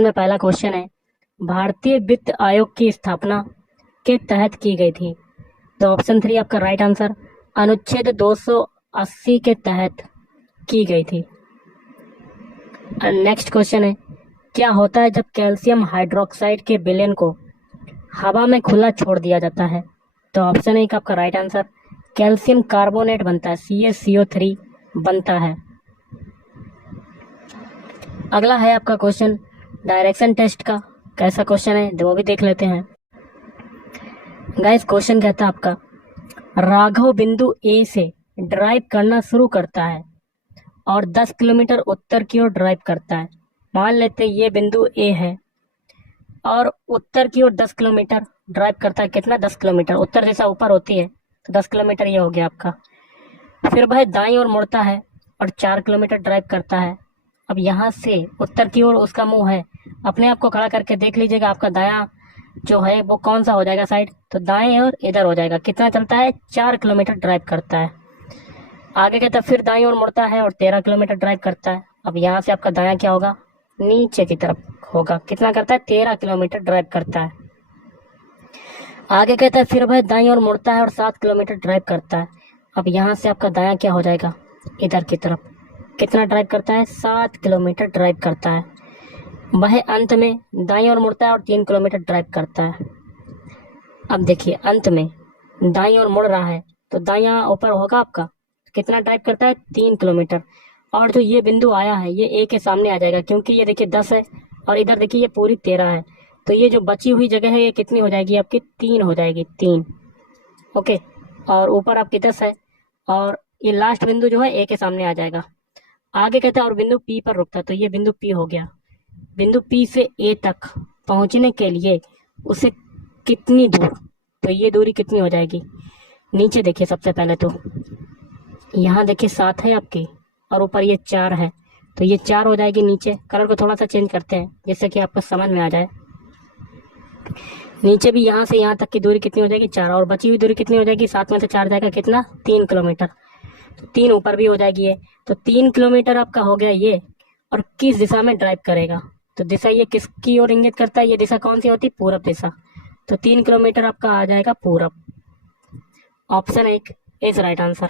Section में पहला question है, भारतीय वित्त आयोग की स्थापना के तहत की गई थी। तो ऑप्शन 3 आपका राइट आंसर अनुच्छेद 280 के तहत की गई थी। नेक्स्ट क्वेश्चन है, क्या होता है जब कैल्शियम हाइड्रोक्साइड के विलयन को हवा में खुला छोड़ दिया जाता है? तो ऑप्शन 1 आपका राइट आंसर कैल्शियम कार्बोनेट बनता है, CaCO3 बनता है। अगला है आपका क्वेश्चन डायरेक्शन टेस्ट का। कैसा क्वेश्चन है वो भी देख लेते हैं। गाइस क्वेश्चन कहता है आपका, राघव बिंदु ए से ड्राइव करना शुरू करता है और 10 किलोमीटर उत्तर की ओर ड्राइव करता है। मान लेते हैं ये बिंदु ए है और उत्तर की ओर 10 किलोमीटर ड्राइव करता है। कितना? 10 किलोमीटर। उत्तर दिशा ऊपर होती है तो 10 किलोमीटर ये हो गया आपका। फिर वह दाईं ओर मुड़ता है और 4 किलोमीटर ड्राइव करता है। अब यहाँ से उत्तर की ओर उसका मुंह है, अपने आप को खड़ा करके देख लीजिएगा आपका दायां जो है वो कौन सा हो जाएगा साइड, तो दाएं और इधर हो जाएगा। कितना चलता है? 4 किलोमीटर ड्राइव करता है। आगे कहता है फिर दाईं ओर मुड़ता है और 13 किलोमीटर ड्राइव करता है। अब यहाँ से आपका दायां क्या होगा? नीचे की तरफ होगा। कितना करता है? 13 किलोमीटर ड्राइव करता है। आगे कहता है फिर वह दाईं ओर मुड़ता है और 7 किलोमीटर ड्राइव करता है। अब यहाँ से आपका दायां क्या हो जाएगा? इधर की तरफ। कितना ड्राइव करता है? 7 किलोमीटर ड्राइव करता है। वह अंत में दाईं ओर मुड़ता है और 3 किलोमीटर ड्राइव करता है। अब देखिए अंत में दाईं ओर मुड़ रहा है तो दायां ऊपर होगा आपका। कितना ड्राइव करता है? 3 किलोमीटर। और जो ये बिंदु आया है ये ए के सामने आ जाएगा, क्योंकि ये देखिए 10 है और इधर देखिए ये पूरी 13 है। तो ये जो बची हुई जगह है ये कितनी हो जाएगी आपकी? 3 हो जाएगी, 3। ओके, और ऊपर आपकी 10 है और ये लास्ट बिंदु जो है ए के सामने आ जाएगा। आगे कहता है और बिंदु पी पर रुकता है, तो ये बिंदु पी हो गया। बिंदु पी से ए तक पहुंचने के लिए उसे कितनी दूर, तो ये दूरी कितनी हो जाएगी? नीचे देखिए सबसे पहले तो यहाँ देखिए 7 है आपकी और ऊपर ये 4 है, तो ये 4 हो जाएगी नीचे। कलर को थोड़ा सा चेंज करते हैं जिससे कि आपको समझ में आ जाए। नीचे भी यहाँ से यहाँ तक की दूरी कितनी हो जाएगी? 4। और बची हुई दूरी कितनी हो जाएगी? 7 में से 4 जाएगा कितना? 3 किलोमीटर। तो 3 ऊपर भी हो जाएगी ये। तो 3 किलोमीटर आपका हो गया ये। और किस दिशा में ड्राइव करेगा? तो दिशा ये किसकी ओर इंगित करता है? ये दिशा कौन सी होती है? पूरब दिशा। तो 3 किलोमीटर आपका आ जाएगा पूरब। Option 1 is right answer.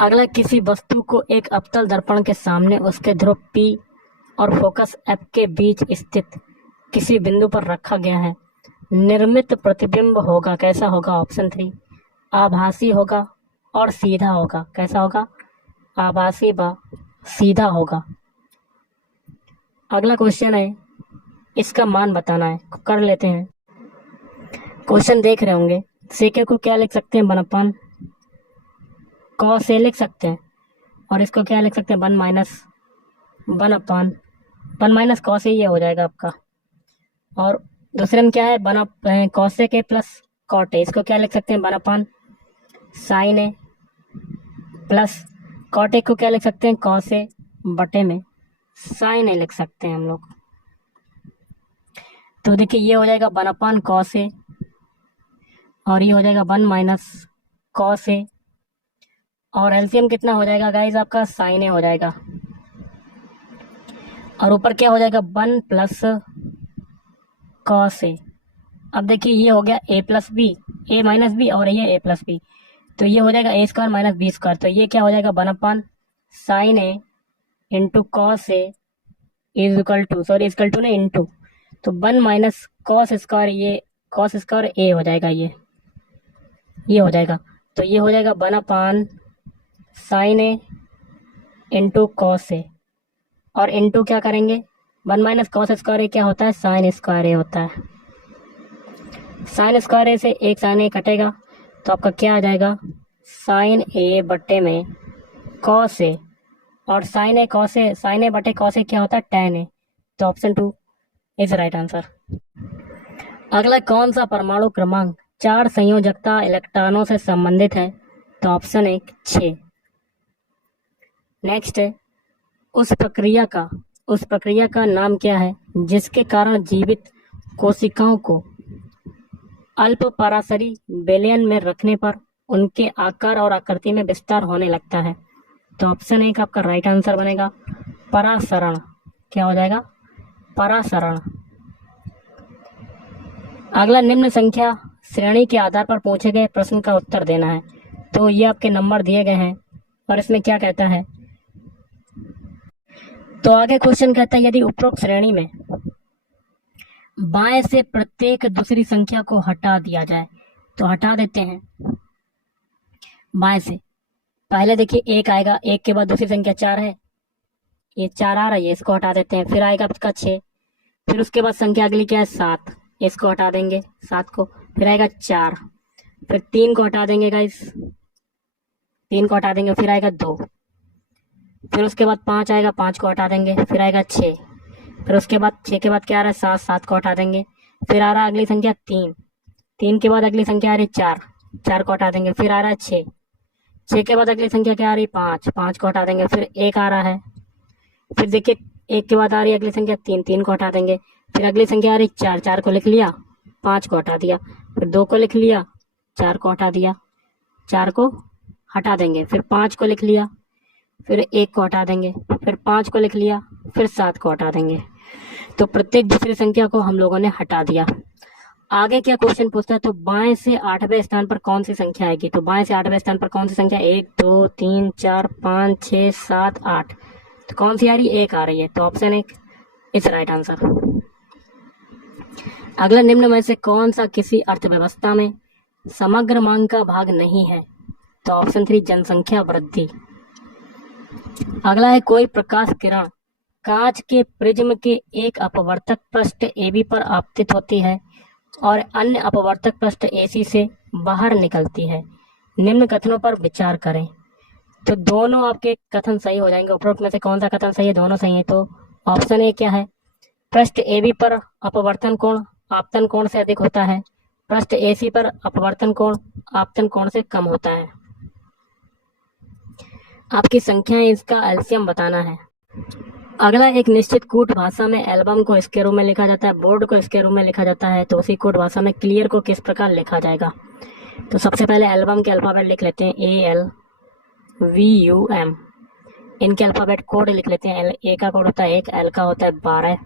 अगला, किसी वस्तु को एक अवतल दर्पण के सामने उसके ध्रुव P और फोकस F के बीच स्थित किसी बिंदु पर रखा गया है। निर्मित प्रतिबिंब होगा, कैसा होगा? ऑप्शन 3 आभासी होगा और सीधा होगा। कैसा होगा? आभासी व सीधा होगा। अगला क्वेश्चन है, इसका मान बताना है। कर लेते हैं। क्वेश्चन देख रहे होंगे। सेके को क्या लिख सकते हैं? 1/, कॉस ए लिख सकते हैं और इसको क्या लिख सकते हैं? 1 माइनस कॉस ए, ये हो जाएगा आपका। और दूसरे में क्या है? 1 कॉस ए के प्लस कॉट ए, इसको क्या लिख सकते हैं? 1 sine A plus cot A को क्या लिख सकते हैं? कॉस ए बटे में साइन ए लिख सकते हैं हम लोग। तो देखिए ये हो जाएगा 1 कॉस ए और ये हो जाएगा 1 माइनस कॉस ए, और एलसीएम कितना हो जाएगा गाइज आपका? साइन ए हो जाएगा। और ऊपर क्या हो जाएगा? 1 प्लस कॉस ए। अब देखिए ये हो गया A plus B, A minus B, और ये ए प्लस बी, तो ये हो जाएगा A square minus B square. तो ये क्या हो जाएगा? 1 sine A into cos A is equal to, sorry equal to नहीं, इंटू, तो 1 माइनस कॉस स्क्वायर, ये कॉस स्क्वायर ए हो जाएगा, ये हो जाएगा। तो ये हो जाएगा 1 साइन ए इंटू कॉस ए, और इंटू क्या करेंगे? 1 माइनस कॉस स्क्वायर ए क्या होता है? साइन स्क्वायर ए होता है। साइन स्क्वायर ए से एक साइन ए कटेगा तो आपका क्या आ जाएगा? साइन ए बटे में कॉस ए, और sign A cos A, sign ए बटे कॉस ए क्या होता है? Tan A. तो ऑप्शन 2 इज राइट आंसर। अगला, कौन सा परमाणु क्रमांक 4 संयोजकता इलेक्ट्रॉनों से संबंधित है? तो ऑप्शन 1 6। नेक्स्ट है, उस प्रक्रिया का नाम क्या है जिसके कारण जीवित कोशिकाओं को अल्प पराशरी विलयन में रखने पर उनके आकार और आकृति में विस्तार होने लगता है? तो ऑप्शन 1 आपका राइट आंसर बनेगा परासरण। क्या हो जाएगा? परासरण। अगला, निम्न संख्या श्रेणी के आधार पर पूछे गए प्रश्न का उत्तर देना है। तो ये आपके नंबर दिए गए हैं और इसमें क्या कहता है, तो आगे क्वेश्चन कहता है यदि उपरोक्त श्रेणी में बाएं से प्रत्येक दूसरी संख्या को हटा दिया जाए, तो हटा देते हैं बाएं से। पहले देखिए एक आएगा, एक के बाद दूसरी संख्या 4 है, ये 4 आ रहा है, इसको हटा देते हैं। फिर आएगा आपका 6, फिर उसके बाद संख्या अगली क्या है 7, इसको हटा देंगे 7 को। फिर आएगा 4, फिर 3 को हटा देंगे गाइस, 3 को हटा देंगे। फिर आएगा 2, फिर उसके बाद 5 आएगा, 5 को हटा देंगे। फिर आएगा 6, फिर उसके बाद 6 के बाद क्या आ रहा है 7, 7 को हटा देंगे। फिर आ रहा है अगली संख्या 3, 3 के बाद अगली संख्या आ रही 4, 4 को हटा देंगे। फिर आ रहा है 6, 6 के बाद अगली संख्या क्या आ रही 5, 5 को हटा देंगे। फिर 1 आ रहा है, फिर देखिए 1 के बाद आ रही है अगली संख्या 3, 3 को हटा देंगे। फिर अगली संख्या आ रही 4, 4 को लिख लिया, 5 को हटा दिया। फिर 2 को लिख लिया, 4 को हटा दिया, 4 को हटा देंगे। फिर 5 को लिख लिया, फिर 1 को हटा देंगे। फिर 5 को लिख लिया, फिर 7 को हटा देंगे। तो प्रत्येक दूसरी संख्या को हम लोगों ने हटा दिया। आगे क्या क्वेश्चन पूछता है, तो बाएं से 8वें स्थान पर कौन सी संख्या आएगी। तो बाएं से 8वें स्थान पर कौन सी संख्या, 1 2 3 4 5 6 7 8, तो कौन सी आ रही है, 1 आ रही है। तो ऑप्शन 1 इज राइट आंसर। अगला, निम्न में से कौन सा किसी अर्थव्यवस्था में समग्र मांग का भाग नहीं है। तो ऑप्शन 3 जनसंख्या वृद्धि। अगला है, कोई प्रकाश किरण कांच के प्रिज्म के एक अपवर्तक पृष्ठ AB पर आपतित होती है और अन्य अपवर्तक पृष्ठ AC से बाहर निकलती है। निम्न कथनों पर विचार करें। तो दोनों आपके कथन सही हो जाएंगे। उपरोक्त में से कौन सा कथन सही है, दोनों सही है। तो ऑप्शन ए क्या है, पृष्ठ AB पर अपवर्तन कोण आपतन कोण से अधिक होता है, पृष्ठ AC पर अपवर्तन कोण आपतन कोण से कम होता है। आपकी संख्याएं, इसका एलसीएम बताना है। अगला, एक निश्चित कूट भाषा में एल्बम को इसके रूप में लिखा जाता है, बोर्ड को इसके रूप में लिखा जाता है। तो उसी कूट भाषा में क्लियर को किस प्रकार लिखा जाएगा। तो सबसे पहले एल्बम के अल्फाबेट लिख लेते हैं, ALVUM। इनके अल्फाबेट कोड लिख लेते हैं। ए का कोड होता है 1, L का होता है 12,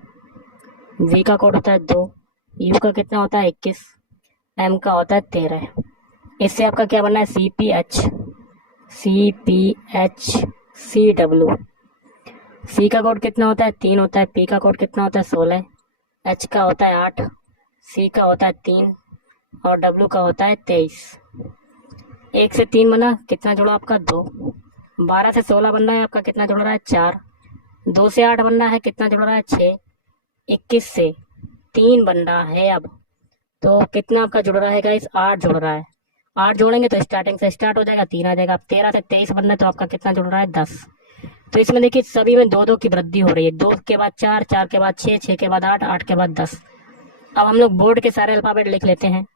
V का कोड होता है 2, U का कितना होता है 21, M का होता है 13। इससे आपका क्या बनना है, CPHCW। C का कोड कितना होता है 3 होता है, P का कोड कितना होता है 16, H का होता है 8, C का होता है 3 और W का होता है 23। 1 से 3 बना, कितना जुड़ा आपका 2। 12 से 16 बनना है आपका, कितना जुड़ रहा है 4। 2 से 8 बनना है, कितना जुड़ रहा है 6। 21 से 3 बन रहा है अब, तो कितना आपका जुड़ रहा है गाइस, 8 जुड़ रहा है। 8 जोड़ेंगे तो स्टार्टिंग से स्टार्ट हो जाएगा, 3 आ जाएगा। अब 13 से 23 बनना है, तो आपका कितना जुड़ रहा है 10। तो इसमें देखिए सभी में 2 2 की वृद्धि हो रही है, 2 के बाद 4, 4 के बाद 6, 6 के बाद 8, 8 के बाद 10। अब हम लोग बोर्ड के सारे अल्फाबेट लिख लेते हैं,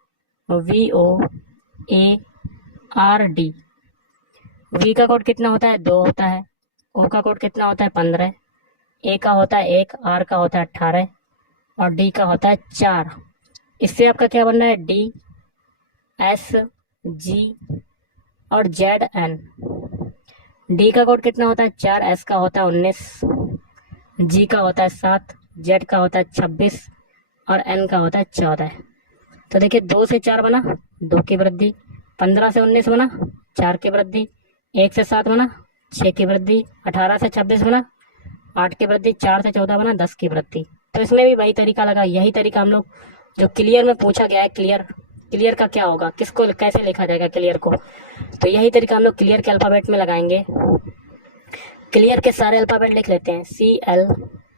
VOARD। V का कोड कितना होता है 2 होता है, O का कोड कितना होता है 15, A का होता है 1, R का होता है 18 और D का होता है 4। इससे आपका क्या बनना है, DSG और ZN। D का कोड कितना होता है 4, S का होता है 19, G का होता है 7, Z का होता है 26 और N का होता है 14। तो देखिए 2 से 4 बना, 2 की वृद्धि। 15 से 19 बना, 4 की वृद्धि। 1 से 7 बना, 6 की वृद्धि। 18 से 26 बना, 8 की वृद्धि। 4 से 14 बना, 10 की वृद्धि। तो इसमें भी वही तरीका लगा, यही तरीका हम लोग जो क्लियर में पूछा गया है, क्लियर का क्या होगा, किसको कैसे लिखा जाएगा क्लियर को, तो यही तरीका हम लोग क्लियर के अल्फाबेट में लगाएंगे। क्लियर के सारे अल्फाबेट लिख लेते हैं,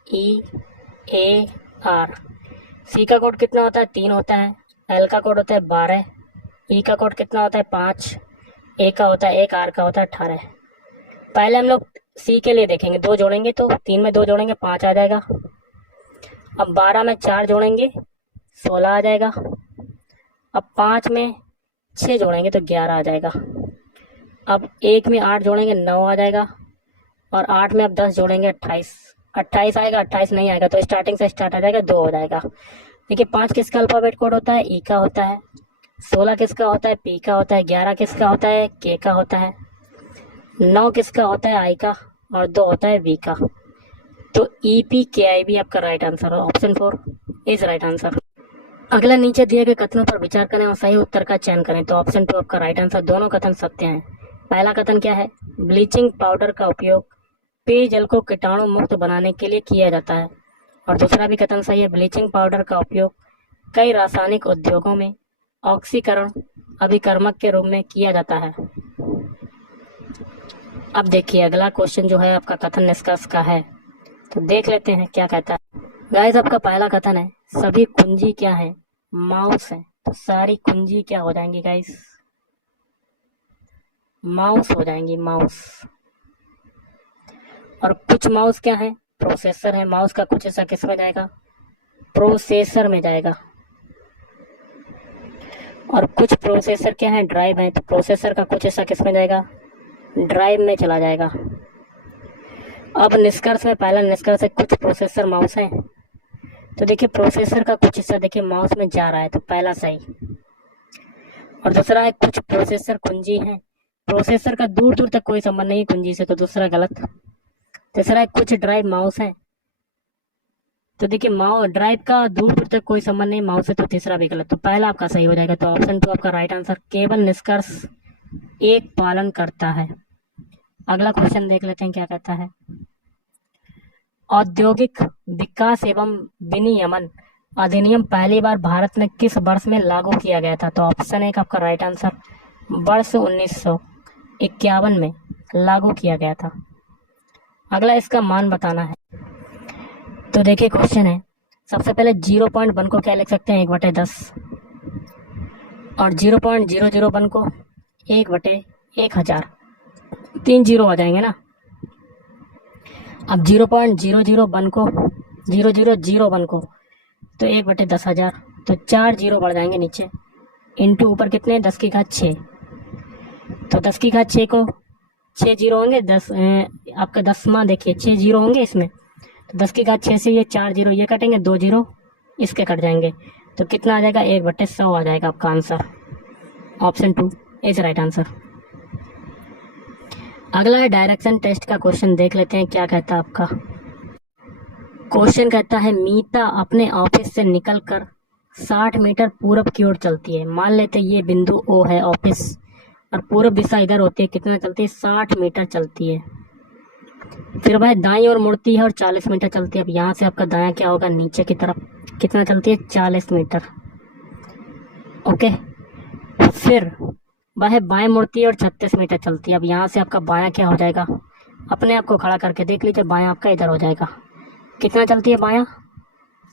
CLEAR। C का कोड कितना होता है 3 होता है, L का कोड होता है 12, E का कोड कितना होता है 5, A का होता है 1, R का होता है 18। पहले हम लोग C के लिए देखेंगे, 2 जोड़ेंगे तो 3 में 2 जोड़ेंगे 5 आ जाएगा। अब 12 में 4 जोड़ेंगे 16 आ जाएगा। अब 5 में 6 जोड़ेंगे तो 11 आ जाएगा। अब 1 में 8 जोड़ेंगे 9 आ जाएगा और 8 में अब 10 जोड़ेंगे 28 आएगा। 28 नहीं आएगा तो स्टार्टिंग से स्टार्ट आ जाएगा, 2 हो जाएगा। देखिए 5 किसका अल्फाबेट कोड होता है, E का होता है। 16 किसका होता है, P का होता है। 11 किसका होता है, K का होता है। 9 किसका होता है, I का और 2 होता है V का। तो EPKIB आपका राइट आंसर है, ऑप्शन 4 इज राइट आंसर। अगला नीचे दिए गए कथनों पर विचार करें और सही उत्तर का चयन करें। तो ऑप्शन 2 आपका राइट आंसर, दोनों कथन सत्य हैं। पहला कथन क्या है, ब्लीचिंग पाउडर का उपयोग पेयजल को कीटाणु मुक्त बनाने के लिए किया जाता है। और दूसरा भी कथन सही है, ब्लीचिंग पाउडर का उपयोग कई रासायनिक उद्योगों में ऑक्सीकरण अभिकर्मक के रूप में किया जाता है। अब देखिए अगला क्वेश्चन जो है आपका कथन निष्कर्ष का है, तो देख लेते हैं क्या कहता है। गाइस आपका पहला कथन है, सभी कुंजी क्या है, माउस है। तो सारी कुंजी क्या हो जाएंगी गाइस, माउस हो जाएंगी, माउस। और कुछ माउस क्या है, प्रोसेसर है। माउस का कुछ हिस्सा किस में जाएगा, प्रोसेसर में जाएगा। और कुछ प्रोसेसर क्या है, ड्राइव है। तो प्रोसेसर का कुछ हिस्सा किस में जाएगा, ड्राइव में चला जाएगा। अब निष्कर्ष में पहला निष्कर्ष है कुछ प्रोसेसर माउस है। तो देखिए प्रोसेसर का कुछ हिस्सा देखिए माउस में जा रहा है, तो पहला सही। और दूसरा है कुछ प्रोसेसर कुंजी है। प्रोसेसर का दूर दूर तक कोई संबंध नहीं कुंजी से, तो दूसरा गलत। तीसरा है कुछ ड्राइव माउस है। तो देखिए ड्राइव का दूर दूर तक कोई संबंध नहीं माउस से, तो तीसरा भी गलत। तो पहला आपका सही हो जाएगा। तो ऑप्शन 2 आपका राइट आंसर, केवल निष्कर्ष एक पालन करता है। अगला क्वेश्चन देख लेते हैं क्या कहता है। औद्योगिक विकास एवं विनियमन अधिनियम पहली बार भारत में किस वर्ष में लागू किया गया था। तो ऑप्शन 1 आपका राइट आंसर, वर्ष 1951 में लागू किया गया था। अगला इसका मान बताना है। तो देखिए क्वेश्चन है, सबसे पहले 0.1 को क्या लिख सकते हैं, 1/10। और 0.001 को 1/1000, 3 जीरो आ जाएंगे ना। अब 0.001 को 0001 को तो 1/10,000, तो 4 जीरो बढ़ जाएंगे नीचे, इंटू ऊपर कितने 10 की घात 6। तो 10 की घात 6 को 6 जीरो होंगे, 10 आपका 10वां देखिए 6 जीरो होंगे इसमें। तो 10 की घात 6 से ये 4 जीरो ये कटेंगे, 2 जीरो इसके कट जाएंगे, तो कितना आ जाएगा 1/100 आ जाएगा आपका answer. Option 2 is right answer. अगला है डायरेक्शन टेस्ट का क्वेश्चन, देख लेते हैं क्या कहता है आपका। क्वेश्चन कहता है मीता अपने ऑफिस से निकलकर 60 मीटर पूरब की ओर चलती है। मान लेते हैं ये बिंदु O है ऑफिस, और पूरब दिशा इधर होती है, कितना चलती है 60 मीटर चलती है। फिर वह दाईं ओर मुड़ती है और 40 मीटर चलती है। अब यहाँ से आपका दायां क्या होगा, नीचे की तरफ, कितना चलती है 40 मीटर। ओके, फिर वह बाएं मुड़ती है और 36 मीटर चलती है। अब यहाँ से आपका बायां क्या हो जाएगा, अपने आप को खड़ा करके देख लीजिए, बायां आपका इधर हो जाएगा। कितना चलती है बायां,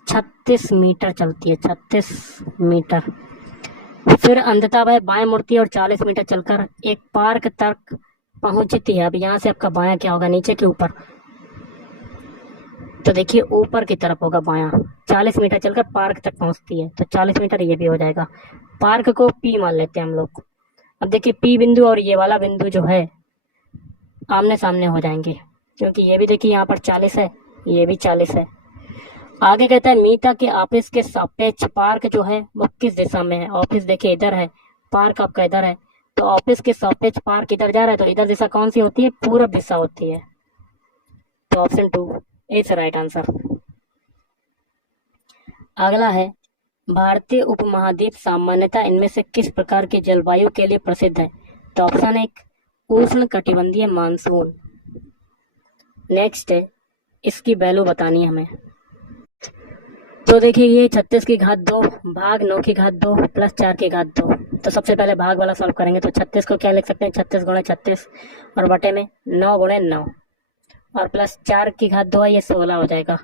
36 मीटर चलती है, 36 मीटर। फिर अंततः वह बाएं मुड़ती है और 40 मीटर चलकर एक पार्क तक पहुंचती है। अब यहाँ से आपका बायां क्या होगा, नीचे के ऊपर, तो देखिए ऊपर की तरफ होगा बायां। 40 मीटर चलकर पार्क तक पहुंचती है, तो 40 मीटर ये भी हो जाएगा। पार्क को P मान लेते हैं हम लोग। अब देखिए P बिंदु और ये वाला बिंदु जो है आमने सामने हो जाएंगे, क्योंकि ये भी देखिए यहाँ पर 40 है, ये भी 40 है। आगे कहता है मीता के ऑफिस के सापेक्ष पार्क जो है वो किस दिशा में है। ऑफिस देखिए इधर है, पार्क आपका इधर है, तो ऑफिस के सापेक्ष पार्क इधर जा रहा है, तो इधर दिशा कौन सी होती है, पूरब दिशा होती है। तो ऑप्शन 2 इज राइट आंसर। अगला है भारतीय उपमहाद्वीप सामान्यतः इनमें से किस प्रकार की जलवायु के लिए प्रसिद्ध है। तो ऑप्शन 1 उष्ण कटिबंधीय मानसून। नेक्स्ट है, इसकी वैल्यू बतानी है हमें। तो देखिए ये 36 की घात 2 भाग 9 की घात 2 प्लस 4 की घात 2। तो सबसे पहले भाग वाला सॉल्व करेंगे, तो 36 को क्या लिख सकते हैं, 36 गुणे 36 और बटे में 9 गुणे 9 और प्लस 4 की घात 2 है, ये 16 हो जाएगा।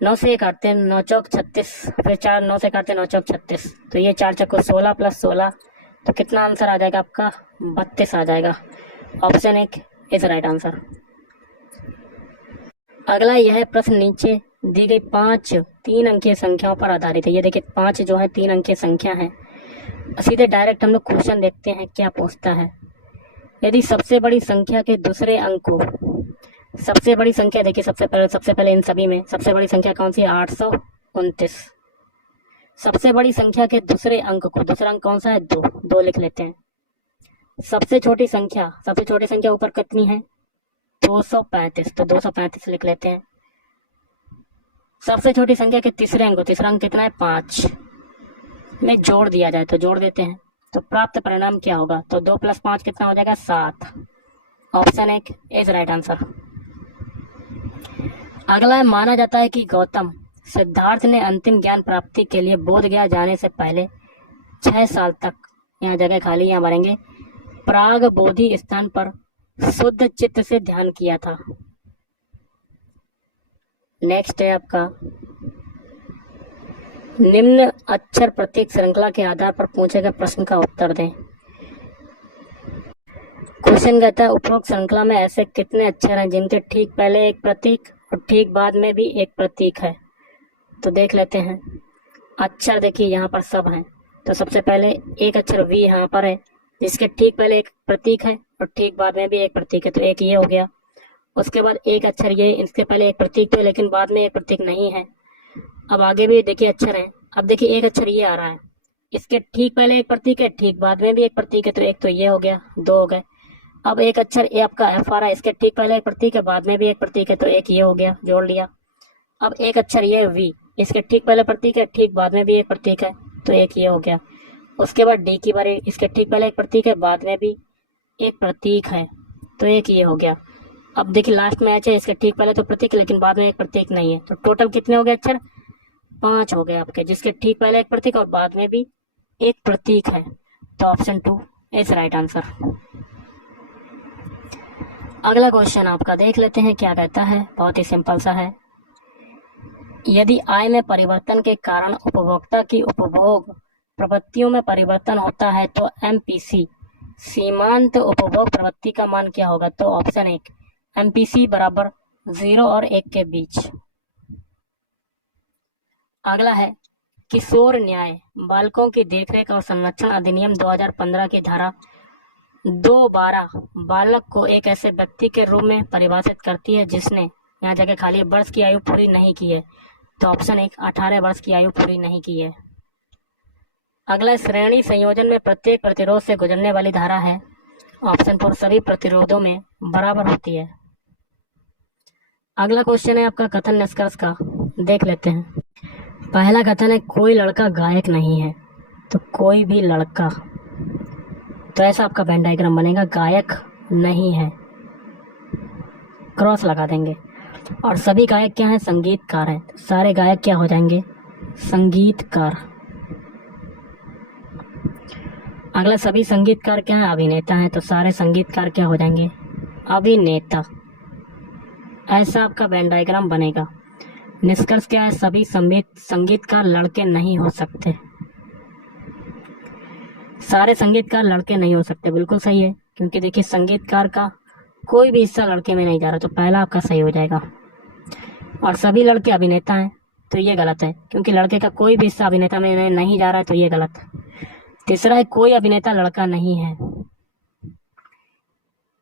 9 से काटते हैं 9 चौक 36, फिर 4 9 से काटते हैं 9 चौक 36, तो ये 4 चौको 16 प्लस 16, तो कितना आंसर आ जाएगा आपका 32 आ जाएगा। Option 1 is right answer. अगला यह प्रश्न नीचे दी गई 5 3 अंकीय संख्याओं पर आधारित है। ये देखिए 5 जो है 3 अंकीय संख्या है। सीधे डायरेक्ट हम लोग क्वेश्चन देखते हैं क्या पूछता है। यदि सबसे बड़ी संख्या के दूसरे अंक को, सबसे बड़ी संख्या देखिए सबसे पहले इन सभी में सबसे बड़ी संख्या कौन सी है, 829। सबसे बड़ी संख्या के दूसरे अंक को, दूसरा अंक कौन सा है, 2 लिख लेते हैं। सबसे छोटी संख्या ऊपर कितनी है, 235, तो 235 लिख लेते हैं। सबसे छोटी संख्या के तीसरे अंक को, तीसरा अंक कितना है 5 में जोड़ दिया जाए तो जोड़ देते हैं तो प्राप्त परिणाम क्या होगा, तो 2 + 5 कितना हो जाएगा 7। Option 1 is right answer. अगला है, माना जाता है कि गौतम सिद्धार्थ ने अंतिम ज्ञान प्राप्ति के लिए बोध गया जाने से पहले 6 साल तक, यहाँ जगह खाली यहाँ भरेंगे, प्राग बोधि स्थान पर शुद्ध चित्त से ध्यान किया था। नेक्स्ट है आपका, निम्न अक्षर प्रतीक श्रृंखला के आधार पर पूछे गए प्रश्न का उत्तर दें। क्वेश्चन कहता है उपरोक्त श्रृंखला में ऐसे कितने अक्षर हैं जिनके ठीक पहले एक प्रतीक और ठीक बाद में भी एक प्रतीक है, तो देख लेते हैं। अक्षर देखिए यहाँ पर सब हैं, तो सबसे पहले एक अक्षर वी यहाँ पर है जिसके ठीक पहले एक प्रतीक है और ठीक बाद में भी एक प्रतीक है, तो एक ये हो गया। उसके बाद एक अक्षर ये, इसके पहले एक प्रतीक तो लेकिन बाद में एक प्रतीक नहीं है। अब आगे भी देखिए अक्षर हैं, अब देखिए एक अक्षर ये आ रहा है, इसके ठीक पहले एक प्रतीक है, ठीक बाद में भी एक प्रतीक है, तो एक तो ये हो गया, 2 हो गए। अब एक अक्षर ये आपका एफ आ रहा है, इसके ठीक पहले एक प्रतीक है, बाद में भी एक प्रतीक है, तो एक ये हो गया, जोड़ लिया। अब एक अक्षर ये वी, इसके ठीक पहले प्रतीक है, ठीक बाद में भी एक प्रतीक है, तो एक ये हो गया। उसके बाद डी की बारी, इसके ठीक पहले एक प्रतीक है, बाद में भी एक प्रतीक है, तो एक ये हो गया। अब देखिए लास्ट में एच है, इसके ठीक पहले तो प्रतीक लेकिन बाद में एक प्रतीक नहीं है, तो टोटल कितने हो गए अक्षर, 5 हो गए आपके, जिसके ठीक पहले एक प्रतीक और बाद में भी एक प्रतीक है, तो ऑप्शन 2 इज राइट आंसर। अगला क्वेश्चन आपका देख लेते हैं क्या कहता है, बहुत ही सिंपल सा है। यदि आय में परिवर्तन के कारण उपभोक्ता की उपभोग प्रवृत्तियों में परिवर्तन होता है तो एमपीसी सीमांत उपभोग प्रवृत्ति का मान क्या होगा, तो ऑप्शन 1 एमपीसी बराबर 0 और 1 के बीच। अगला है, किशोर न्याय बालकों की देखरेख और संरक्षण अधिनियम 2015 की धारा 2(12) बालक को एक ऐसे व्यक्ति के रूप में परिभाषित करती है जिसने, यहाँ जगह खाली है, वर्ष की आयु पूरी नहीं की है, तो ऑप्शन 1 18 वर्ष की आयु पूरी नहीं की है। अगला, श्रेणी संयोजन में प्रत्येक प्रतिरोध से गुजरने वाली धारा है, ऑप्शन 4 सभी प्रतिरोधों में बराबर होती है। अगला क्वेश्चन है आपका कथन निष्कर्ष का, देख लेते हैं। पहला कथन है कोई लड़का गायक नहीं है, तो कोई भी लड़का, तो ऐसा आपका वेन डायग्राम बनेगा, गायक नहीं है, क्रॉस लगा देंगे। और सभी गायक क्या हैं, संगीतकार हैं, तो सारे गायक क्या हो जाएंगे, संगीतकार। अगला, सभी संगीतकार क्या हैं, अभिनेता हैं, तो सारे संगीतकार क्या हो जाएंगे, अभिनेता। ऐसा आपका वेन डायग्राम बनेगा। निष्कर्ष क्या है, सभी संगीतकार लड़के नहीं हो सकते, सारे संगीतकार लड़के नहीं हो सकते, बिल्कुल सही है, क्योंकि देखिए संगीतकार का कोई भी हिस्सा लड़के में नहीं जा रहा, तो पहला आपका सही हो जाएगा। और सभी लड़के अभिनेता हैं, तो ये गलत है, क्योंकि लड़के का कोई भी हिस्सा अभिनेता में नहीं जा रहा है, तो ये गलत है। तीसरा है कोई अभिनेता लड़का नहीं है,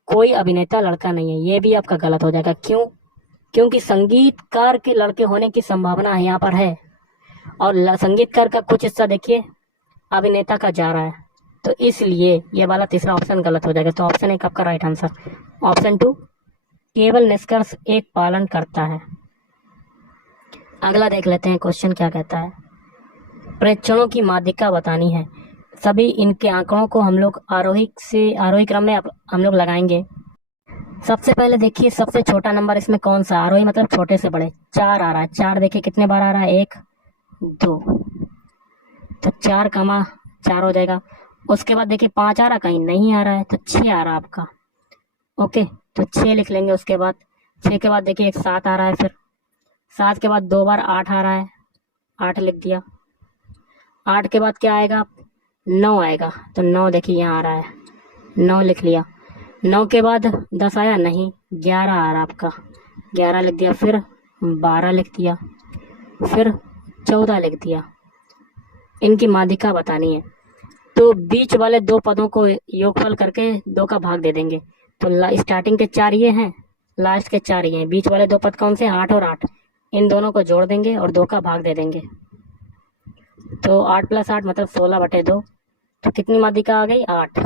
कोई अभिनेता लड़का नहीं है, ये भी आपका गलत हो जाएगा। क्यों, क्योंकि संगीतकार के लड़के होने की संभावना यहाँ पर है, और संगीतकार का कुछ हिस्सा देखिए अभिनेता का जा रहा है, तो इसलिए ये वाला तीसरा ऑप्शन गलत हो जाएगा, तो ऑप्शन 1 आपका राइट आंसर। ऑप्शन 2 केवल निष्कर्ष एक पालन करता है। अगला देख लेते हैं क्वेश्चन क्या कहता है, प्रेक्षणों की माध्यिका बतानी है। सभी इनके आंकड़ों को हम लोग आरोही क्रम में हम लोग लगाएंगे। सबसे पहले देखिए सबसे छोटा नंबर इसमें कौन सा, आरोही मतलब छोटे से बड़े, 4 आ रहा है। 4 देखिए कितने बार आ रहा है, 1 2, तो 4 कमा 4 हो जाएगा। उसके बाद देखिए 5 आ रहा, कहीं नहीं आ रहा है, तो 6 आ रहा है आपका, ओके, तो 6 लिख लेंगे। उसके बाद 6 के बाद देखिए एक 7 आ रहा है, फिर 7 के बाद 2 बार 8 आ रहा है, 8 लिख दिया। 8 के बाद क्या आएगा, 9 आएगा, तो 9 देखिए यहाँ आ रहा है, 9 लिख लिया। 9 के बाद 10 आया नहीं, 11 आ रहा आपका, 11 लिख दिया। फिर 12 लिख दिया, फिर 14 लिख दिया। इनकी माध्यिका बतानी है, तो बीच वाले 2 पदों को योगफल करके 2 का भाग दे देंगे। तो स्टार्टिंग के 4 ये हैं, लास्ट के 4 ये हैं, बीच वाले 2 पद कौन से, 8 और 8, इन दोनों को जोड़ देंगे और 2 का भाग दे देंगे। तो 8 + 8 मतलब 16/2, तो कितनी माध्यिका आ गई, 8।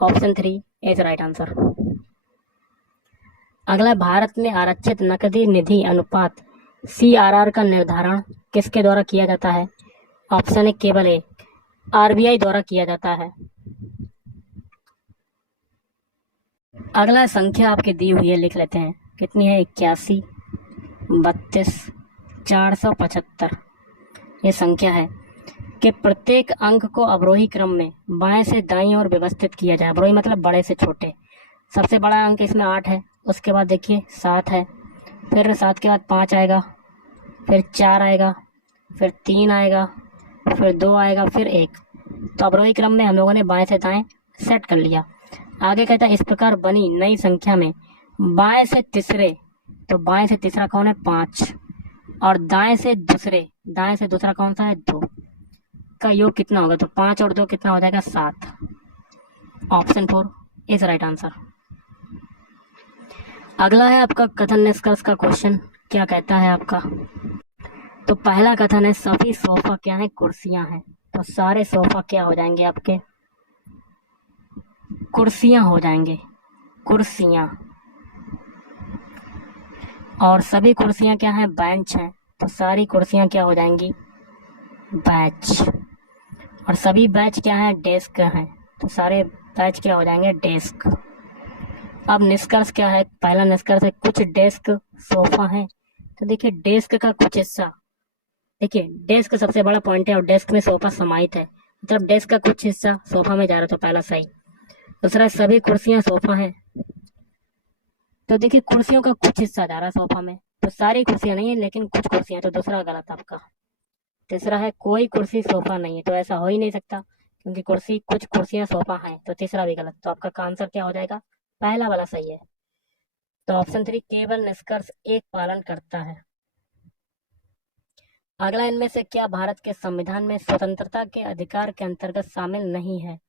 Option 3 is right answer. अगला, भारत में आरक्षित नकदी निधि अनुपात CRR का निर्धारण किसके द्वारा किया जाता है? ऑप्शन है केवल ए, RBI द्वारा किया जाता है। अगला संख्या आपकी दी हुई है, लिख लेते हैं। कितनी है? 81 32 475। ये संख्या है कि प्रत्येक अंक को अवरोही क्रम में बाएं से दाईं ओर व्यवस्थित किया जाए। अवरोही मतलब बड़े से छोटे। सबसे बड़ा अंक इसमें 8 है, उसके बाद देखिए 7 है, फिर 7 के बाद 5 आएगा, फिर 4 आएगा, फिर 3 आएगा, फिर 2 आएगा, फिर 1। तो अवरोही क्रम में हम लोगों ने बाएं से दाएं सेट कर लिया। आगे कहता है इस प्रकार बनी नई संख्या में बाएं से तीसरे, तो बाएं से तीसरा कौन है? 5, और दाएं से दूसरा कौन सा है? 2 का योग कितना होगा? तो 5 और 2 कितना हो जाएगा? 7। Option 4 is right answer. अगला है आपका कथन निष्कर्ष का क्वेश्चन। क्या कहता है आपका? तो पहला कथन है सभी सोफा क्या है? कुर्सियां हैं। तो सारे सोफा क्या हो जाएंगे आपके? कुर्सियां हो जाएंगे, कुर्सियां। और सभी कुर्सियां क्या है? बेंच हैं। तो सारी कुर्सियां क्या हो जाएंगी? बेंच। और सभी बेंच क्या है? डेस्क हैं। तो सारे बेंच क्या हो जाएंगे? डेस्क। अब निष्कर्ष क्या है? पहला निष्कर्ष है कुछ डेस्क सोफा है। तो देखिए डेस्क का कुछ हिस्सा, देखिए डेस्क सबसे बड़ा पॉइंट है और डेस्क में सोफा समाहित है, मतलब डेस्क का कुछ हिस्सा सोफा में जा रहा है। तो पहला सही। दूसरा सभी कुर्सियां सोफा है। तो देखिए कुर्सियों का कुछ हिस्सा जा रहा है सोफा में, तो सारी कुर्सियां नहीं है लेकिन कुछ कुर्सियां। तो दूसरा गलत आपका। तीसरा है कोई कुर्सी सोफा नहीं है। तो ऐसा हो ही नहीं सकता क्योंकि कुछ कुर्सियां सोफा हैं। तो तीसरा भी गलत। तो आपका आंसर क्या हो जाएगा? पहला वाला सही है। तो ऑप्शन 3 केवल निष्कर्ष एक पालन करता है। अगला इनमें से क्या भारत के संविधान में स्वतंत्रता के अधिकार के अंतर्गत शामिल नहीं है?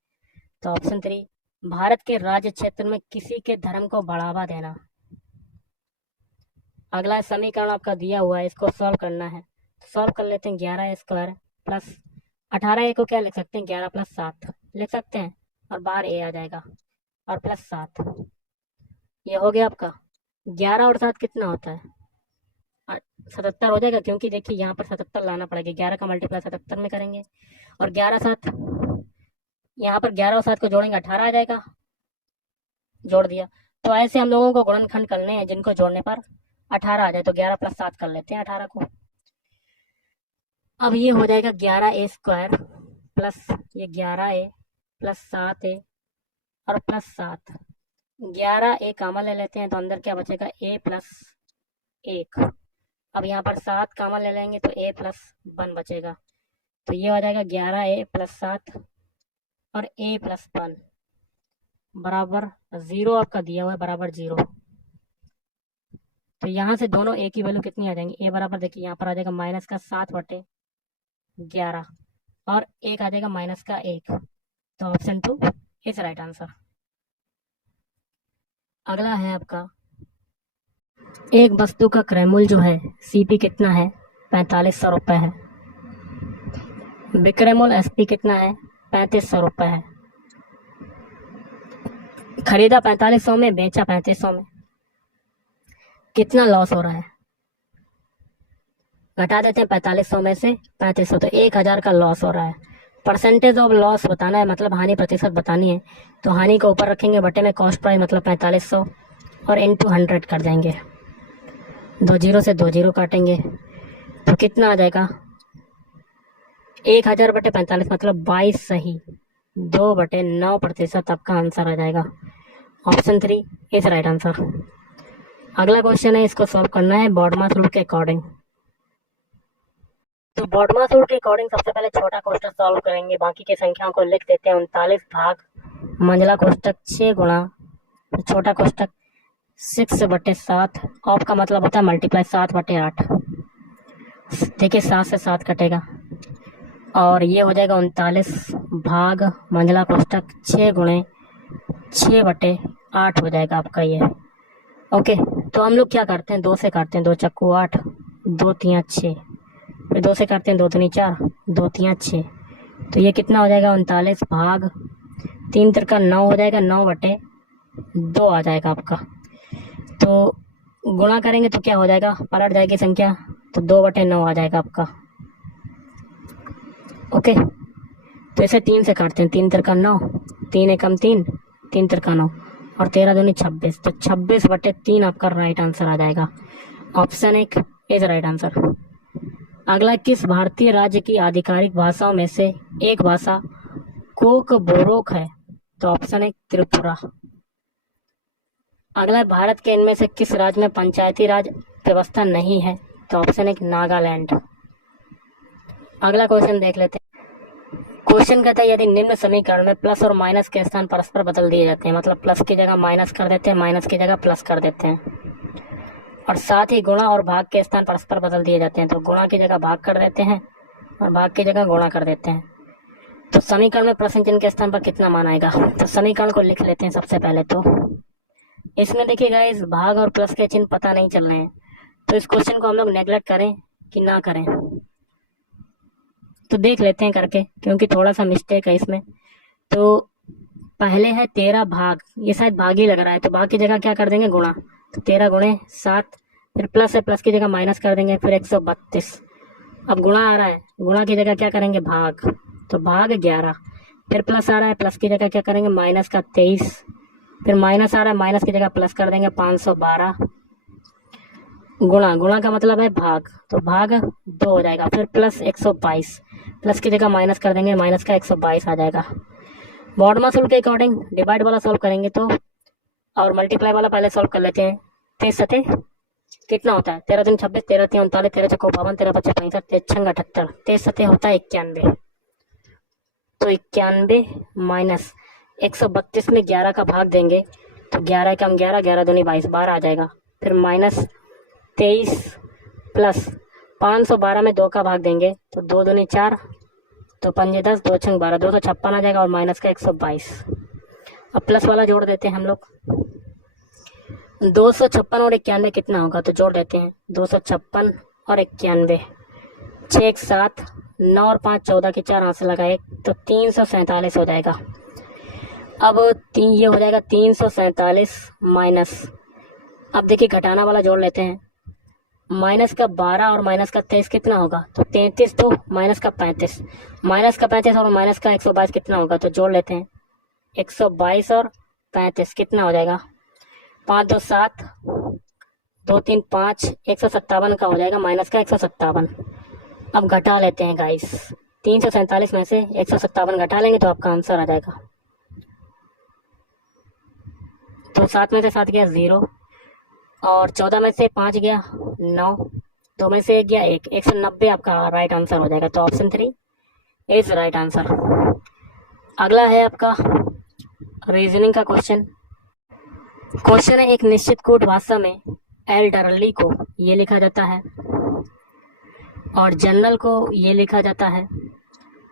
तो ऑप्शन 3 भारत के राज्य क्षेत्र में किसी के धर्म को बढ़ावा देना। अगला समीकरण आपका दिया हुआ है, इसको सॉल्व करना है। सॉल्व कर लेते हैं। 11 स्क्वायर प्लस 18 को क्या लिख सकते हैं? 11 प्लस 7 लिख सकते हैं, और बाहर ए आ जाएगा, और प्लस 7। ये हो गया आपका। 11 और 7 कितना होता है? 77 हो जाएगा, क्योंकि देखिए यहाँ पर 77 लाना पड़ेगा। 11 का मल्टीप्लाई 77 में करेंगे, और 11 7 यहाँ पर 11 और 7 को जोड़ेंगे 18 आ जाएगा। जोड़ दिया। तो ऐसे हम लोगों को गुणनखंड करने हैं जिनको जोड़ने पर 18 आ जाए। तो 11 प्लस 7 कर लेते हैं 18 को। अब ये हो जाएगा 11 स्क्वायर प्लस ये 11 प्लस 7 और प्लस 7। 11 कामन ले लेते हैं तो अंदर क्या बचेगा? a plus 1। अब यहाँ पर 7 कामन ले लेंगे तो a प्लस 1 बचेगा। तो ये हो जाएगा 11 प्लस 7 और a प्लस 1 बराबर 0। आपका दिया हुआ है बराबर 0। तो यहाँ से दोनों a की वैल्यू कितनी आ जाएंगी? a बराबर देखिए यहाँ पर आ जाएगा माइनस का 7/11 और एक आ जाएगा माइनस का 1। तो ऑप्शन 2 इज राइट आंसर। अगला है आपका एक वस्तु का क्रय मूल्य जो है CP कितना है? 4500 रुपये है। विक्रय मूल्य SP कितना है? 3500 रुपये है। खरीदा 4500 में, बेचा 3500 में। कितना लॉस हो रहा है? घटा देते हैं 4500 में से 3500, तो 1000 का लॉस हो रहा है। परसेंटेज ऑफ लॉस बताना है, मतलब हानि प्रतिशत बतानी है। तो हानि को ऊपर रखेंगे, बटे में कॉस्ट प्राइस मतलब 4500 और इंटू 100 कर जाएंगे। 2 0 से 2 0 काटेंगे तो कितना आ जाएगा? 1000/45 मतलब 22 सही। 2/9% आपका आंसर आ जाएगा। Option 3 is right answer. अगला क्वेश्चन है, इसको सॉल्व करना है बॉडमास रूल के अकॉर्डिंग। तो बॉडमास रूल के अकॉर्डिंग सबसे पहले छोटा कोष्टक सॉल्व करेंगे, बाकी की संख्याओं को लिख देते हैं। 39 भाग मंझला कोष्टक 6 गुणा छोटा कोष्टक 6/7। ऑफ का मतलब होता है मल्टीप्लाई 7/8। देखिए 7 से 7 कटेगा और ये हो जाएगा 39 भाग मंझला कोष्टक 6 गुणे 6/8 हो जाएगा आपका ये। ओके, तो हम लोग क्या करते हैं? 2 से काटते हैं। 2 चक्कू 8, 2 3 6, फिर 2 से काटते हैं। 2 3 4, 2 3 6। तो ये कितना हो जाएगा? 39 भाग 3 3 का 9 हो जाएगा। 9/2 आ जाएगा आपका। तो गुणा करेंगे तो क्या हो जाएगा? पलट जाएगी संख्या तो 2/9 आ जाएगा आपका। ओके, तो इसे 3 से काटते हैं। 3 तिरका 9, 3 एकम 3, 3 तिरका 9 और 13 दूनी 26, तो 26/3 आपका राइट आंसर आ जाएगा। Option 1 is right answer. अगला, किस भारतीय राज्य की आधिकारिक भाषाओं में से एक भाषा कोकबोरोक है? तो ऑप्शन 1 त्रिपुरा। अगला, भारत के इनमें से किस राज्य में पंचायती राज व्यवस्था नहीं है? तो ऑप्शन 1 नागालैंड। अगला क्वेश्चन देख लेते हैं। क्वेश्चन कहता है, यदि निम्न समीकरण में प्लस और माइनस के स्थान परस्पर बदल दिए जाते हैं, मतलब प्लस की जगह माइनस कर देते हैं, माइनस की जगह प्लस कर देते हैं, और साथ ही गुणा और भाग के स्थान परस्पर बदल दिए जाते हैं, तो गुणा की जगह भाग कर देते हैं और भाग की जगह गुणा कर देते हैं, तो समीकरण में प्रश्न चिन्ह के स्थान पर कितना मान आएगा? तो समीकरण को लिख लेते हैं सबसे पहले। तो इसमें देखिएगा, इस भाग और प्लस के चिन्ह पता नहीं चल रहे हैं, तो इस क्वेश्चन को हम लोग नेग्लेक्ट करें कि ना करें, तो देख लेते हैं करके, क्योंकि थोड़ा सा मिस्टेक है इसमें। तो पहले है 13 भाग, ये शायद भाग ही लग रहा है, तो भाग की जगह क्या कर देंगे? गुणा। तो 13 गुणे 7, फिर प्लस है, प्लस की जगह माइनस कर देंगे, फिर 132। अब गुणा आ रहा है, गुणा की जगह क्या करेंगे? भाग, तो भाग 11, फिर प्लस आ रहा है, प्लस की जगह क्या करेंगे? माइनस का 23, फिर माइनस आ रहा है, माइनस की जगह प्लस कर देंगे 512, गुणा, गुणा का मतलब है भाग, तो भाग 2 हो जाएगा, फिर प्लस 122, प्लस की जगह माइनस कर देंगे, माइनस का 122 आ जाएगा। मॉडमा सोल्व के अकॉर्डिंग डिवाइड वाला सोल्व करेंगे तो, और मल्टीप्लाई वाला पहले सोल्व कर लेते हैं। 23 सते कितना होता है? 13 दूनी 26, 13 तीन 39, 13 चौको 52, 13 पच्चीस 65, 13 छंग 78, 23 सते होता है 91। तो 91 माइनस 132 में 11 का भाग देंगे, तो 11 कम 11, 11 दूनी 22, 12 आ जाएगा, फिर माइनस 23 प्लस 512 में 2 का भाग देंगे, तो 2 दूनी 4, तो 5 10, 2 छंग 12, 256 आ जाएगा, और माइनस का 122। अब प्लस वाला जोड़ देते हैं हम लोग। 256 और 91 कितना होगा? तो जोड़ देते हैं, 256 और 91, 6 1 7, 9 और 5 14 की 4 हाथ से लगाए, तो 347 हो जाएगा। अब ये हो जाएगा 347 माइनस, अब देखिए घटाना वाला जोड़ लेते हैं। माइनस का 12 और माइनस का 23 कितना होगा? तो 33, तो माइनस का 35, माइनस का 35 और माइनस का 122 कितना होगा? तो जोड़ लेते हैं, 122 और 35 कितना हो जाएगा? 5 2 7, 2 3 5, 157 का हो जाएगा, माइनस का 157। अब घटा लेते हैं गाइस, 347 में से 157 घटा लेंगे तो आपका आंसर आ जाएगा। तो 7 में से 7 गया 0, और 14 में से 5 गया 9, 2 में से 1 गया 1, 190 आपका राइट आंसर हो जाएगा। तो ऑप्शन 3 इज राइट आंसर। अगला है आपका रीजनिंग का क्वेश्चन। क्वेश्चन है, एक निश्चित कूट भाषा में एल्डरली को ये लिखा जाता है और जनरल को ये लिखा जाता है,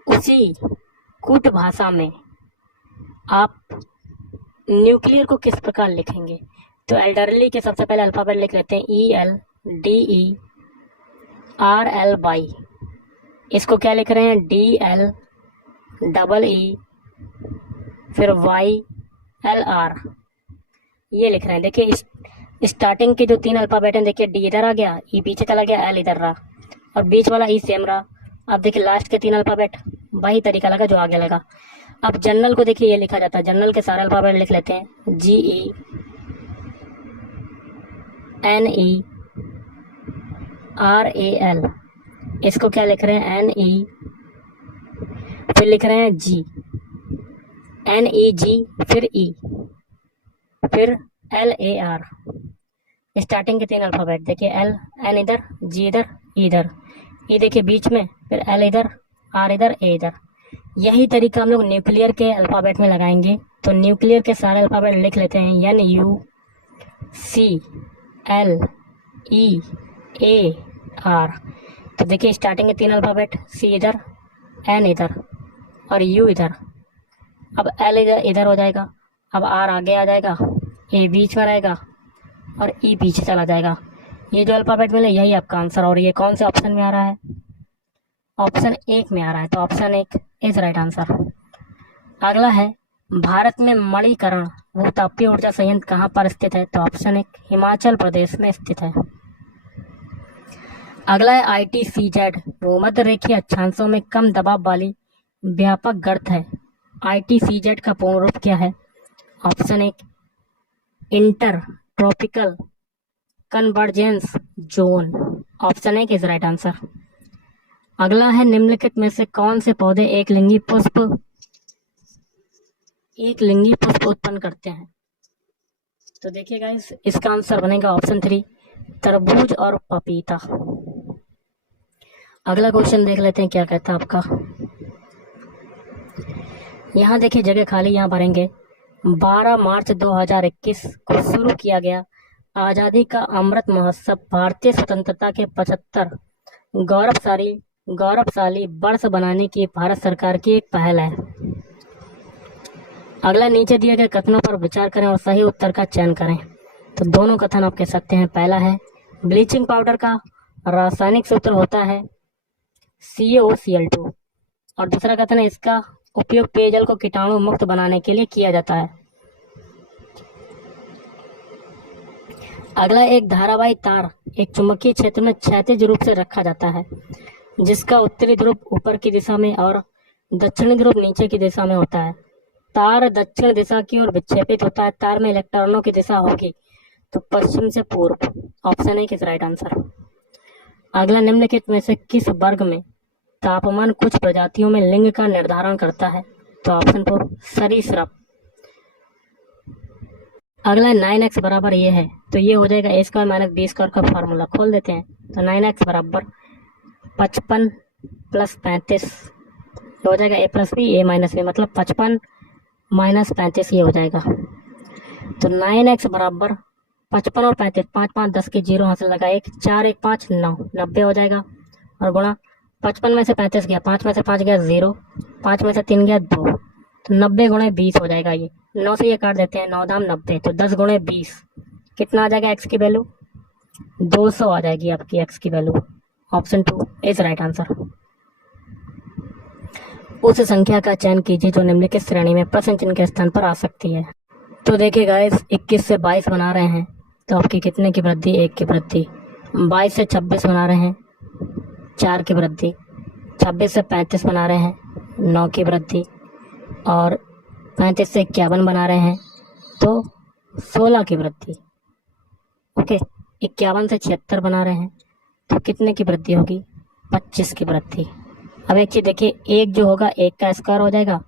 उसी कूट भाषा में आप न्यूक्लियर को किस प्रकार लिखेंगे? तो एल्डरली के सबसे पहले अल्फाबेट लिख लेते हैं, ELDERLY। इसको क्या लिख रहे हैं? DLEE, फिर YLR, ये लिख रहे हैं। देखिए स्टार्टिंग के जो 3 अल्फाबेट हैं, देखिए डी इधर आ गया, ई पीछे चला गया, एल इधर रहा, और बीच वाला ई सेम रहा। अब देखिए लास्ट के 3 अल्फाबेट वही तरीका लगा जो आगे लगा। अब जनरल को देखिए ये लिखा जाता है, जनरल के सारे अल्फाबेट लिख लेते हैं, GENERAL। इसको क्या लिख रहे हैं? NE, फिर लिख रहे हैं G, NEG, फिर E, फिर LAR। स्टार्टिंग के 3 अल्फाबेट देखिए, N इधर, G इधर, E इधर, E देखिए बीच में, फिर L इधर, R इधर, A इधर। यही तरीका हम लोग न्यूक्लियर के अल्फाबेट में लगाएंगे। तो न्यूक्लियर के सारे अल्फाबेट लिख लेते हैं, NUCLEAR। तो देखिए स्टार्टिंग के 3 अल्फाबेट, C इधर, N इधर और U इधर। अब L इधर इधर हो जाएगा, अब R आगे आ जाएगा, A बीच में रहेगा और E पीछे चला जाएगा। ये जो अल्फाबेट मिले यही आपका आंसर। और ये कौन से ऑप्शन में आ रहा है? ऑप्शन 1 में आ रहा है। तो ऑप्शन 1 इज राइट आंसर। अगला है, भारत में मणिकरण भूतापीय ऊर्जा संयंत्र कहाँ पर स्थित है? तो ऑप्शन 1 हिमाचल प्रदेश में स्थित है। अगला है ITCZ, भूमध्य रेखीय अक्षांशों में कम दबाव वाली व्यापक गर्त है। ITCZ का पूर्ण रूप क्या है? ऑप्शन एक, inter tropical convergence zone. Option एक इज राइट आंसर। अगला है निम्नलिखित में से कौन से पौधे एक लिंगी पुष्प उत्पन्न करते हैं? तो देखिए गाइस, इसका आंसर बनेगा ऑप्शन 3, तरबूज और पपीता। अगला क्वेश्चन देख लेते हैं क्या कहता है आपका। यहाँ देखिए जगह खाली, यहाँ भरेंगे। 12 मार्च 2021 को शुरू किया गया आज़ादी का अमृत महोत्सव भारतीय स्वतंत्रता के 75 गौरवशाली वर्ष बनाने की भारत सरकार की एक पहल है। अगला, नीचे दिए गए कथनों पर विचार करें और सही उत्तर का चयन करें। तो दोनों कथन आप कह सकते हैं। पहला है ब्लीचिंग पाउडर का रासायनिक सूत्र होता है CaOCl2, और दूसरा कथन है इसका उपयोग पेयजल को कीटाणु मुक्त बनाने के लिए किया जाता है। अगला, एक धारावाही तार एक चुंबकीय क्षेत्र में क्षैतिज रूप से रखा जाता है, जिसका उत्तरी ध्रुव ऊपर की दिशा में और दक्षिणी ध्रुव नीचे की दिशा में होता है। तार दक्षिण दिशा की ओर विक्षेपित होता है। तार में इलेक्ट्रॉनों की दिशा होगी तो पश्चिम से पूर्व। ऑप्शन एक इज राइट आंसर। अगला, निम्नलिखित में से किस वर्ग में तापमान कुछ प्रजातियों में लिंग का निर्धारण करता है? तो ऑप्शन 4, सरीसृप। अगला 9x बराबर ये है, तो ये हो जाएगा a² - b² का फार्मूला खोल देते हैं। तो 9x बराबर 55 + 35 हो जाएगा a + b a - b, मतलब 55 - 35 ये हो जाएगा। तो 9x बराबर 55 और 35, 5 5 10 के 0 हाथ से लगा 1, 4 1 5 9, 90 हो जाएगा। और गुणा 55 में से 35 गया, 5 में से 5 गया 0, 5 में से 3 गया 2, तो 90 × 20 हो जाएगा। ये 9 से ये काट देते हैं, 9 दाम 90, तो 10 × 20 कितना आ जाएगा? x की वैल्यू 200 आ जाएगी आपकी x की value. Option 2 is right answer. उस संख्या का चयन कीजिए जो निम्नलिखित श्रेणी में प्रश्न चिन्ह के स्थान पर आ सकती है। तो देखिए गाइस, 21 से 22 बना रहे हैं तो आपकी कितने की वृद्धि? 1 की वृद्धि। 22 से 26 बना रहे हैं, 4 की वृद्धि। 26 से 35 बना रहे हैं, 9 की वृद्धि। और 35 से 51 बना रहे हैं तो 16 की वृद्धि। ओके, 51 से 76 बना रहे हैं तो कितने की वृद्धि होगी? 25 की वृद्धि। अब एक चीज देखिए, 1 जो होगा 1 का स्क्वायर हो जाएगा,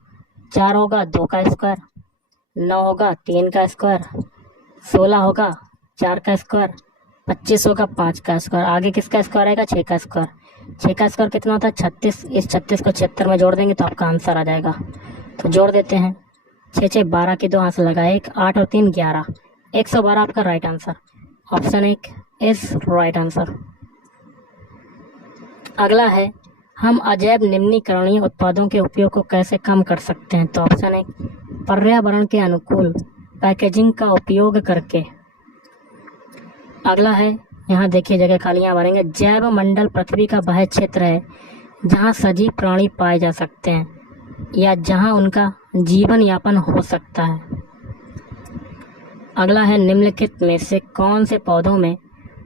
4 होगा 2 का स्क्वायर, 9 होगा 3 का स्क्वायर, 16 होगा 4 का स्क्वायर, 25 होगा 5 का स्क्वायर। आगे किसका स्क्वायर आएगा? 6 का स्क्वायर। 6 का स्क्वायर कितना होता है? 36। इस 36 को 76 में जोड़ देंगे तो आपका आंसर आ जाएगा। तो जोड़ देते हैं, 6 6 12 के 2 हाथ से लगा 1, 8 और 3 11, 112 आपका right answer. Option 1 is right answer. अगला है, हम अजैव निम्नीकरणीय उत्पादों के उपयोग को कैसे कम कर सकते हैं? तो ऑप्शन 1, पर्यावरण के अनुकूल पैकेजिंग का उपयोग करके। अगला है, यहाँ देखिए जगह खालियाँ भरेंगे। जैव मंडल पृथ्वी का वह क्षेत्र है जहाँ सजीव प्राणी पाए जा सकते हैं या जहाँ उनका जीवन यापन हो सकता है। अगला है, निम्नलिखित में से कौन से पौधों में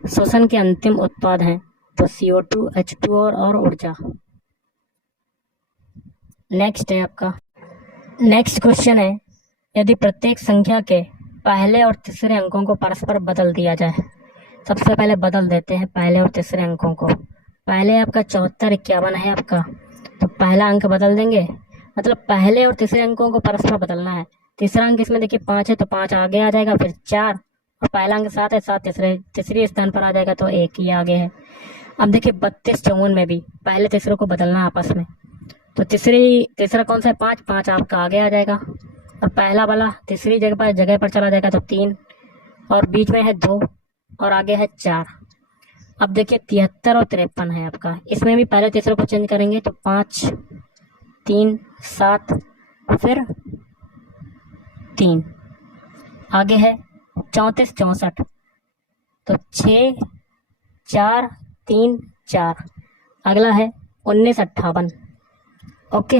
श्वसन के अंतिम उत्पाद हैं? तो CO2, H2O और ऊर्जा। नेक्स्ट है आपका, नेक्स्ट क्वेश्चन है, यदि प्रत्येक संख्या के पहले और तीसरे अंकों को परस्पर बदल दिया जाए। सबसे पहले बदल देते हैं पहले और तीसरे अंकों को। पहले आपका 74 51 है आपका, तो पहला अंक बदल देंगे, मतलब पहले और तीसरे अंकों को परस्पर बदलना है। तीसरा अंक इसमें देखिए 5 है तो 5 आगे आ जाएगा, फिर 4, और पहला अंक 7 है, 7 तीसरी स्थान पर आ जाएगा तो 1 ये आगे है। अब देखिए 32 54 में भी पहले तीसरे को बदलना आपस में, तो तीसरा कौन सा है? 5 5 आपका आगे आ जाएगा, और पहला वाला तीसरी जगह पर चला जाएगा तो 3, और बीच में है 2 और आगे है 4। अब देखिए 73 और 53 है आपका, इसमें भी पहले तीसरे को चेंज करेंगे तो 5 3 7 फिर 3, आगे है 34 64, तो 6 4 3 4। अगला है 19 58। ओके,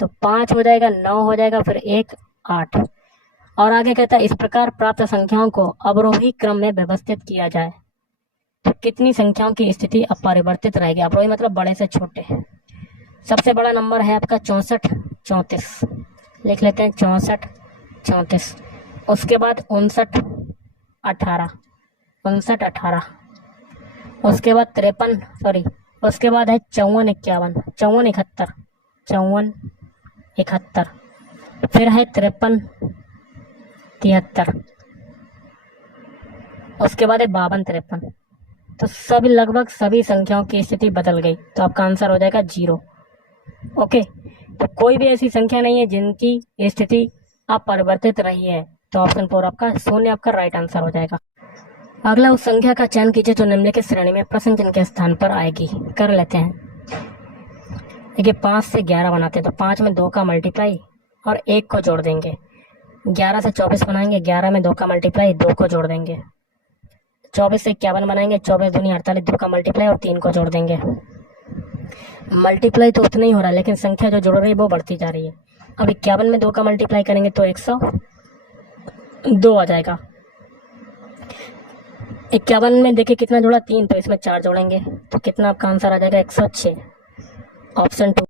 तो 5 हो जाएगा, 9 हो जाएगा, फिर 1 8, और आगे कहता है इस प्रकार प्राप्त संख्याओं को अवरोही क्रम में व्यवस्थित किया जाए। तो कितनी संख्याओं की स्थिति अपरिवर्तित रहेगी। अपरोही मतलब बड़े से छोटे। सबसे बड़ा नंबर है आपका 64 34, लिख लेते हैं 64 34। उसके बाद 59 18 59 18। उसके बाद 53 उसके बाद है 54 51 54 71 54 71। फिर है 53 73। उसके बाद है 52 53। तो सभी लगभग सभी संख्याओं की स्थिति बदल गई, तो आपका आंसर हो जाएगा 0। ओके, तो कोई भी ऐसी संख्या नहीं है जिनकी स्थिति अपरिवर्तित रही है, तो ऑप्शन 4 आपका शून्य आपका राइट आंसर हो जाएगा। अगला उस संख्या का चयन कीजिए जो निम्नलिखित श्रेणी में प्रश्न चिन्ह के स्थान पर आएगी। कर लेते हैं। देखिए 5 से 11 बनाते हैं, तो 5 में 2 का मल्टीप्लाई और 1 को जोड़ देंगे। 11 से 24 बनाएंगे, 11 में 2 का मल्टीप्लाई 2 को जोड़ देंगे। 24 से 51 बनाएंगे, 24 दूनी 48, 2 का मल्टीप्लाई और 3 को जोड़ देंगे। मल्टीप्लाई तो उतना ही हो रहा है, लेकिन संख्या जो जुड़ रही है वो बढ़ती जा रही है। अब 51 में 2 का मल्टीप्लाई करेंगे तो 102 आ जाएगा। 51 में देखिए कितना जुड़ा 3, तो इसमें 4 जोड़ेंगे तो कितना आपका आंसर आ जाएगा 106। ऑप्शन 2।